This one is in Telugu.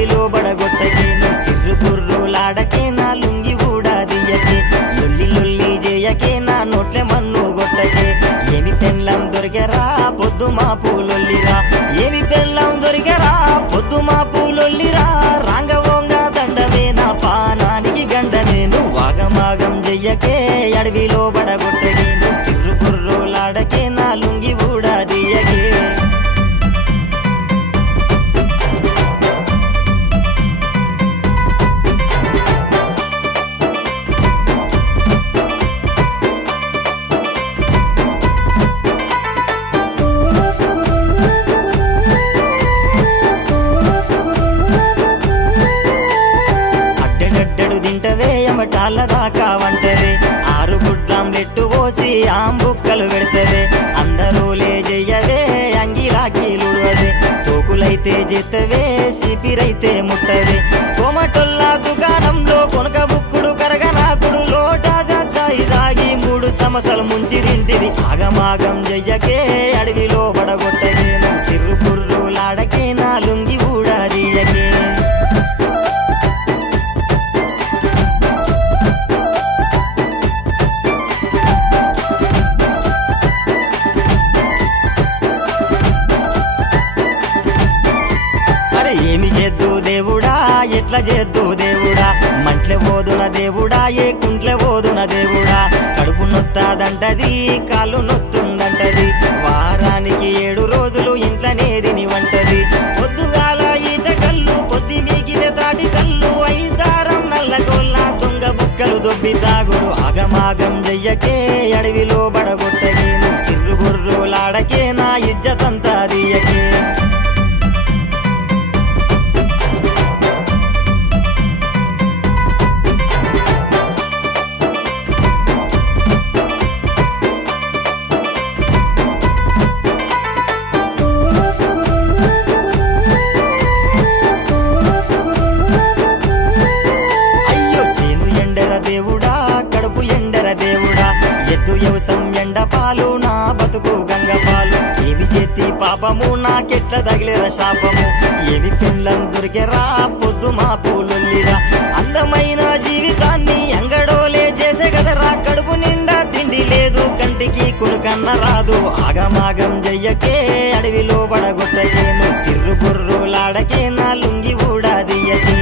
అడవిలో బడగొట్టకే నువ్వు సిర్రు బుర్రులాడకే నా లుంగి ఊడాదియకే లొల్లి లొల్లి చేయకే నా నోట్లే మన్ను గొట్టకే ఏమి పెళ్ళం దొరికెరా పొద్దు మా పూలొల్లిరా ఏమి పెళ్ళం దొరికెరా పొద్దు మా పూలొల్లిరా రాంగవోంగా దండమే నా పానానికి గండమే నువ్వు వాగమాగం చెయ్యకే అడవిలో బడగొట్టకే నువ్వు సిర్రు బుర్రులాడకే నా లుంగి ఊడాదియకే అడ్డెడడ్డెడు తింటవే ఎమటాల దాకా వంటవే 6 గుడ్లాంలెట్టు పోసి ఆంబుక్కలు పెడతవే అందరూలే చెయ్యవే అంగిలాకీలుడవే సోకులైతే చేస్తవే సిపిరైతే ముట్టవే కోమటొల్లా దుకాణంలో కొనక బుక్కుడు కరగనాకుడు లోటాజా చాయి తాగి 3 సమస్యలు ముంచి తింటివి ఆగమాగం చెయ్యకే అడవిలో బడగొట్టకే నువ్వు సిర్రు బుర్రులాడకే నా లుంగి ఊడాదియకే ఏమి చేద్దు దేవుడా ఎట్లా చేద్దు దేవుడా మంట్లే పోదున దేవుడా ఏ కుంట్లే పోదున దేవుడా కడుపు నొత్తాదంటది కాళ్ళు నొత్తుందంటది వారానికి 7 రోజులు ఇంట్లోనే తిని వంటది పొద్దుగాల ఈత కళ్ళు పొద్దు మీకిదే తాటి కళ్ళు 5 నల్లగొల్ల దొంగ బుక్కలు దొబ్బి తాగుడు ఆగమాగం చెయ్యకే అడవిలో బడగొట్టకే నువ్వు సిర్రు బుర్రులాడకే నా ఇజ్జతంతా దియకే దేవుడా కడుపు ఎండర దేవుడా ఎద్దు యవసం ఎండ పాలు నా బతుకు గంగ పాలు ఏమి చేతి పాపము నాకెట్ల తగిలేర శాపము ఏమి పెళ్ళం దొరికెరా పొద్దు మా పూలొల్లిరా అందమైన జీవితాన్ని ఎంగడోలే చేసే కదరా కడుపు నిండా తిండి లేదు కంటికి కునుకన్న రాదు ఆగమాగం చెయ్యకే అడవిలో బడగొట్టకే నువ్వు సిర్రు బుర్రులాడకే నా లుంగి ఊడాదియకే